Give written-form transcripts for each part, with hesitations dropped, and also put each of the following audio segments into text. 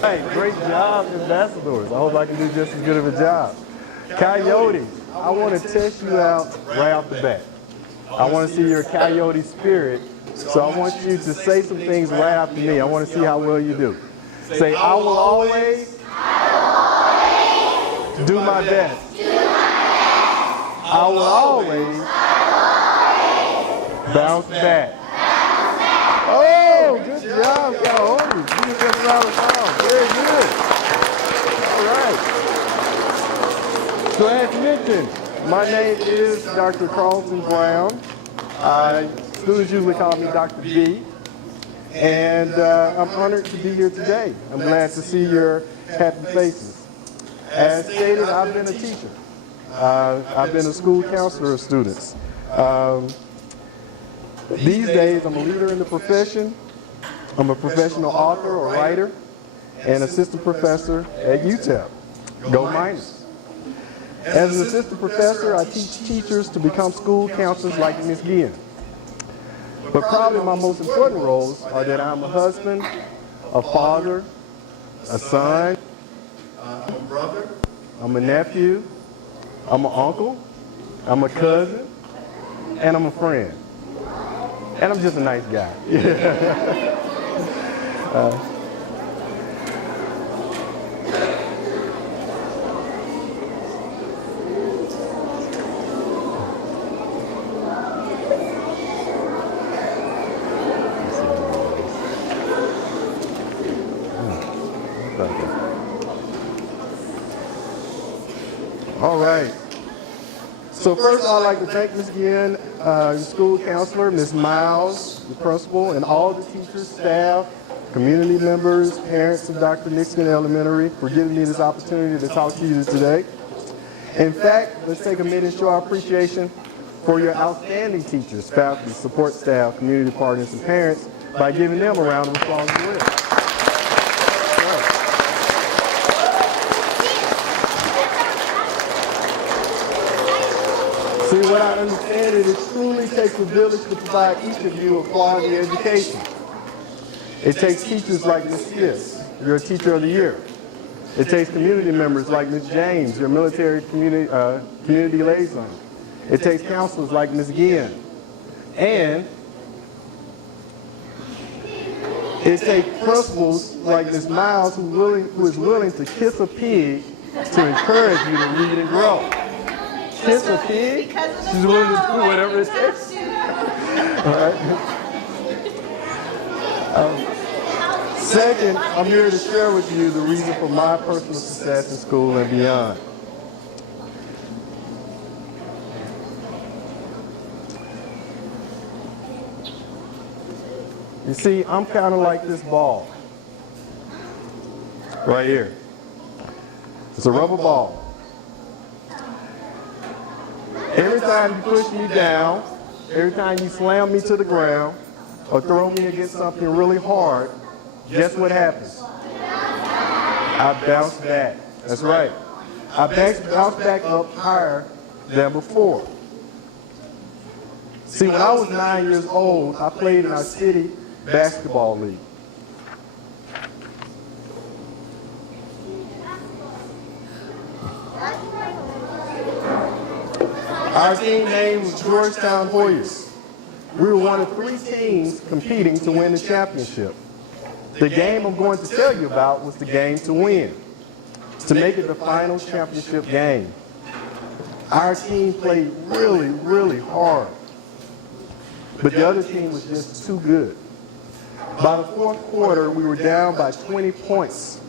Hey, great job, ambassadors. I hope I can do just as good of a job. Coyotes, I want to test you out right off the bat. I want to see your coyote spirit, so I want you to say some things right after me. I want to see how well you do. Say, I will always do my best. I will always bounce back. Oh, good job, coyotes. You can get around the town. Very good. All right. So as mentioned, my name is Dr. Carlton Brown. Students usually call me Dr. B. And I'm honored to be here today. I'm glad to see your happy faces. As stated, I've been a teacher. I've been a school counselor of students. These days, I'm a leader in the profession. I'm a professional author or writer and assistant professor at UTEP. Go Miners. As an assistant professor, I teach teachers to become school counselors like Ms. Guillen. But probably my most important roles are that I'm a husband, a father, a son, I'm a brother, I'm a nephew, I'm an uncle, I'm a cousin, and I'm a friend. And I'm just a nice guy. All right. So first, I'd like to thank Ms. Guillen, your school counselor, Ms. Miles, the principal, and all the teachers, staff, community members, parents of Dr. Nixon Elementary for giving me this opportunity to talk to you today. In fact, let's take a minute and show our appreciation for your outstanding teachers, faculty, support staff, community partners, and parents by giving them a round of applause as well. See, what I understand is it truly takes a village to provide each of you a quality education. It takes teachers like Ms. Smith, your Teacher of the Year. It takes community members like Ms. James, your military community liaison. It takes counselors like Ms. Guillen. And it takes principals like Ms. Miles who is willing to kiss a pig to encourage you to read and grow. Kiss a pig? She's willing to do whatever it takes. All right. Second, I'm here to share with you the reason for my personal success in school and beyond. You see, I'm kind of like this ball right here. It's a rubber ball. Every time you push me down, every time you slam me to the ground or throw me against something really hard, guess what happens? I bounce back. That's right. I bounce back up higher than before. See, when I was 9 years old, I played in our city basketball league. Our team name was Georgetown Hoyas. We were one of 3 teams competing to win the championship. The game I'm going to tell you about was the game to win, to make it the final championship game. Our team played really, really hard, but the other team was just too good. By the fourth quarter, we were down by 20 points.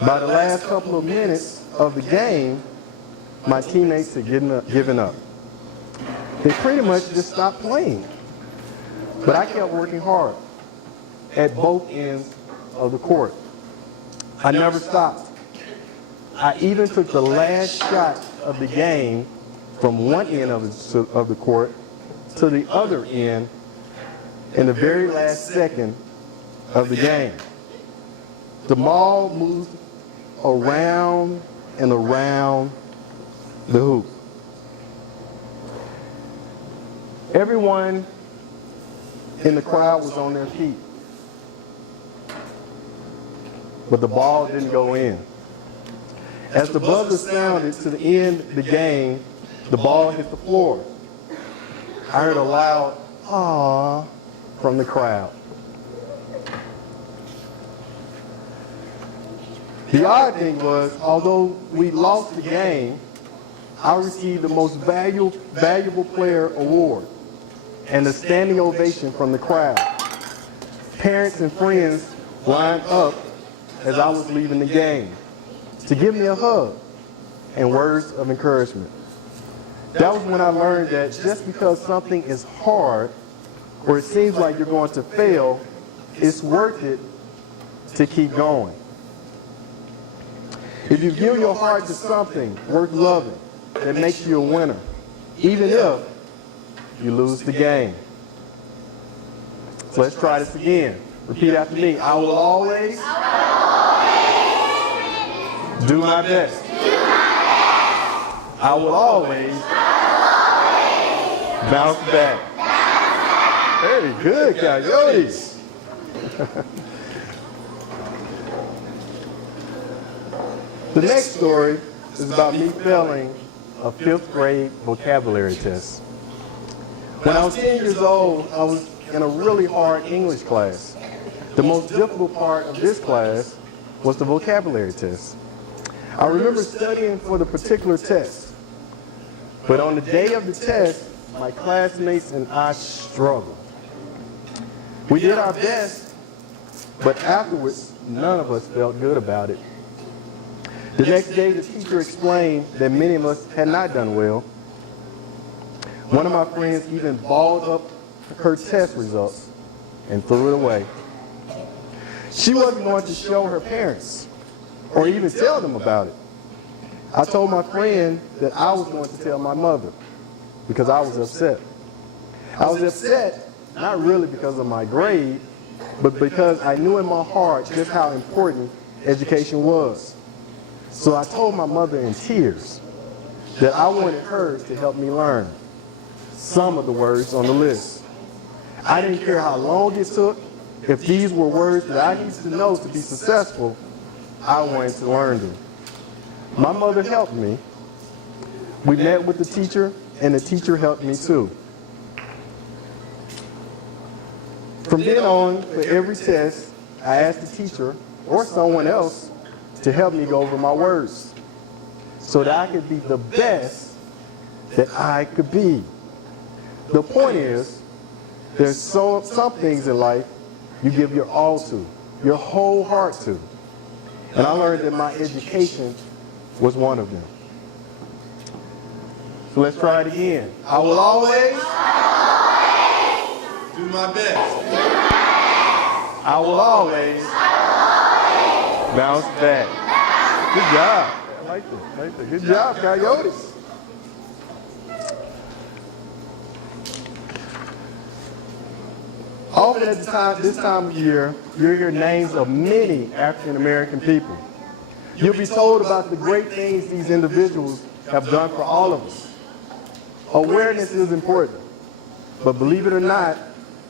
By the last couple of minutes of the game, my teammates had given up. They pretty much just stopped playing. But I kept working hard at both ends of the court. I never stopped. I even took the last shot of the game from one end of the court to the other end in the very last second of the game. The ball moved around and around the hoop. Everyone in the crowd was on their feet. but the ball didn't go in. As the buzzer sounded to the end of the game, the ball hit the floor. I heard a loud "ah" from the crowd. The odd thing was, although we lost the game, I received the most valuable player award and a standing ovation from the crowd. Parents and friends lined up as I was leaving the game to give me a hug and words of encouragement. That was when I learned that just because something is hard or it seems like you're going to fail, it's worth it to keep going. If you give your heart to something worth loving, that makes you a winner, even if you lose the game. So let's try this again. Repeat after me. I will always do my best. I will always bounce back. Very good, Coyotes. The next story is about me failing a 5th grade vocabulary test. When I was 10 years old, I was in a really hard English class. The most difficult part of this class was the vocabulary test. I remember studying for the particular test, but on the day of the test, my classmates and I struggled. We did our best, but afterwards, none of us felt good about it. The next day, the teacher explained that many of us had not done well. One of my friends even balled up her test results and threw it away. She wasn't going to show her parents or even tell them about it. I told my friend that I was going to tell my mother because I was upset. I was upset not really because of my grade, but because I knew in my heart just how important education was. So I told my mother in tears that I wanted her to help me learn some of the words on the list. I didn't care how long it took. If these were words that I needed to know to be successful, I wanted to learn them. My mother helped me. We met with the teacher, and the teacher helped me too. From then on, for every test, I asked the teacher or someone else to help me go over my words so that I could be the best that I could be. The point is, there's some things in life you give your all to, your whole heart to. And I learned that my education was one of them. So let's try it again. I will always do my best. I will always bounce back. Good job. I like that. Good job, Coyotes. Often at this time of year, you'll hear names of many African American people. You'll be told about the great things these individuals have done for all of us. Awareness is important, but believe it or not,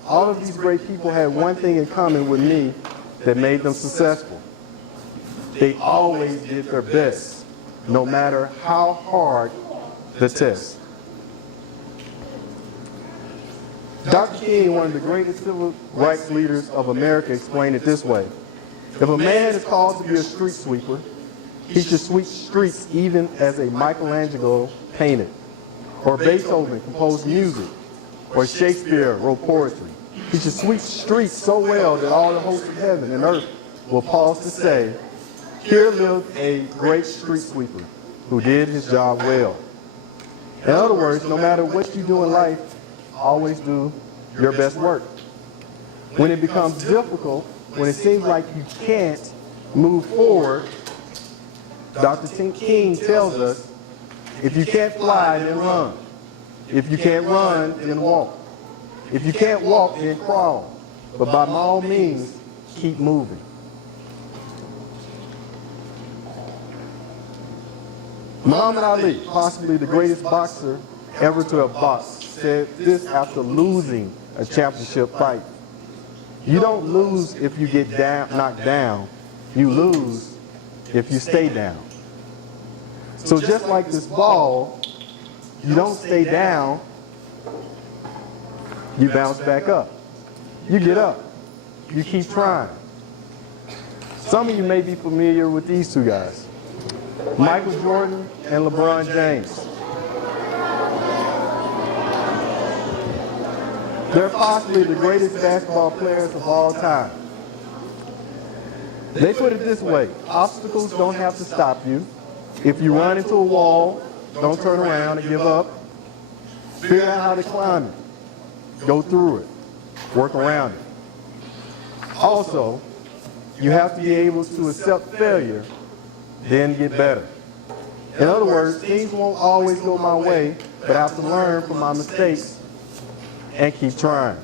all of these great people had one thing in common with me that made them successful. They always did their best, no matter how hard the test. Dr. King, one of the greatest civil rights leaders of America, explained it this way. If a man is called to be a street sweeper, he should sweep streets even as a Michelangelo painted, or Beethoven composed music, or Shakespeare wrote poetry. He should sweep streets so well that all the hosts of heaven and earth will pause to say, here lived a great street sweeper who did his job well. In other words, no matter what you do in life, always do your best work. When it becomes difficult, when it seems like you can't move forward, Dr. King tells us, if you can't fly, then run. If you can't run, then walk. If you can't walk, then crawl. But by all means, keep moving. Muhammad Ali, possibly the greatest boxer ever to have boxed, said this after losing a championship fight. You don't lose if you get knocked down. You lose if you stay down. So just like this ball, you don't stay down, you bounce back up. You get up. You keep trying. Some of you may be familiar with these two guys, Michael Jordan and LeBron James. They're possibly the greatest basketball players of all time. They put it this way: obstacles don't have to stop you. If you run into a wall, don't turn around and give up. Figure out how to climb it. Go through it. Work around it. Also, you have to be able to accept failure, then get better. In other words, things won't always go my way, but I have to learn from my mistakes and keep trying.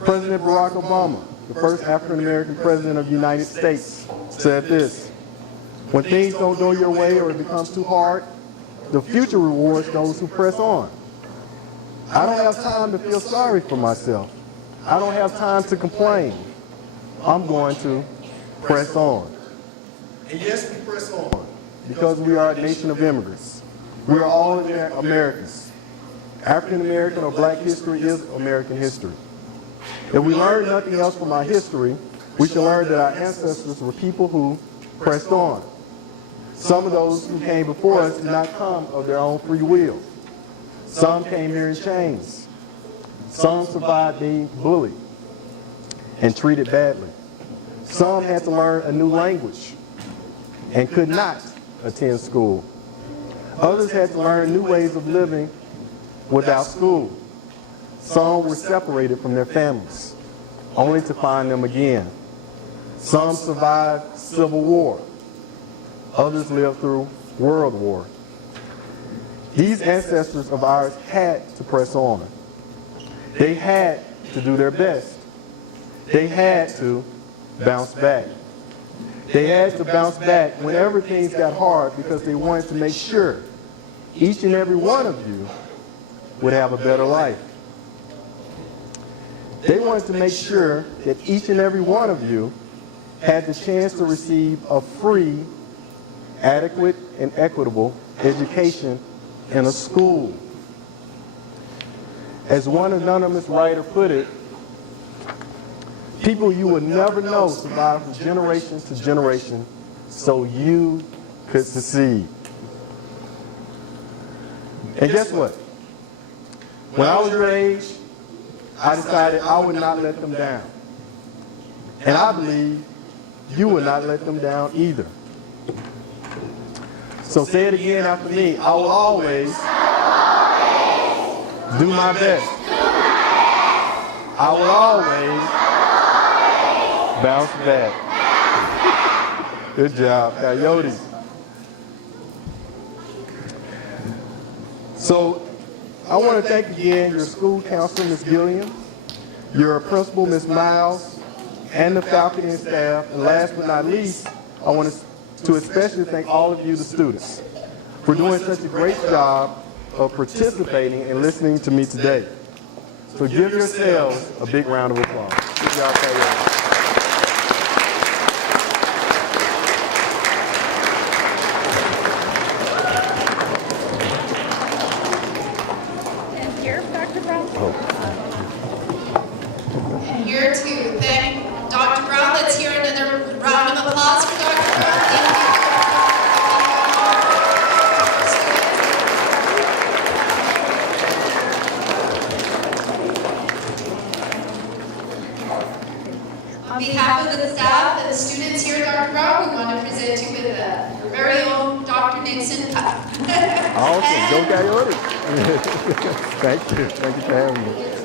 President Barack Obama, the first African-American president of the United States, said this: when things don't go your way or it becomes too hard, the future rewards those who press on. I don't have time to feel sorry for myself. I don't have time to complain. I'm going to press on. And yes, we press on because we are a nation of immigrants. We are all Americans. African American or black history is American history. If we learn nothing else from our history, we should learn that our ancestors were people who pressed on. Some of those who came before us did not come of their own free will. Some came here in chains. Some survived being bullied and treated badly. Some had to learn a new language and could not attend school. Others had to learn new ways of living without school. Some were separated from their families, only to find them again. Some survived Civil War. Others lived through World War. These ancestors of ours had to press on. They had to do their best. They had to bounce back. They had to bounce back whenever things got hard because they wanted to make sure each and every one of you would have a better life. They wanted to make sure that each and every one of you had the chance to receive a free, adequate, and equitable education in a school. As one anonymous writer put it, people you would never know survived from generation to generation so you could succeed. And guess what? When I was your age, I decided I would not let them down. And I believe you would not let them down either. So say it again after me. I will always do my best. I will always bounce back. Good job, Coyotes. So I want to thank again your school counselor, Ms. Gilliam, your principal, Ms. Miles, and the faculty and staff. And last but not least, I want to especially thank all of you, the students, for doing such a great job of participating and listening to me today. So give yourselves a big round of applause. Good job, Coyotes. Here to thank Dr. Brown. Let's hear another round of applause for Dr. Brown. On behalf of the staff and the students here at Dr. Brown, we want to present you with your very own Dr. Nixon cup. Awesome. Go Coyotes. Thank you. Thank you for having me.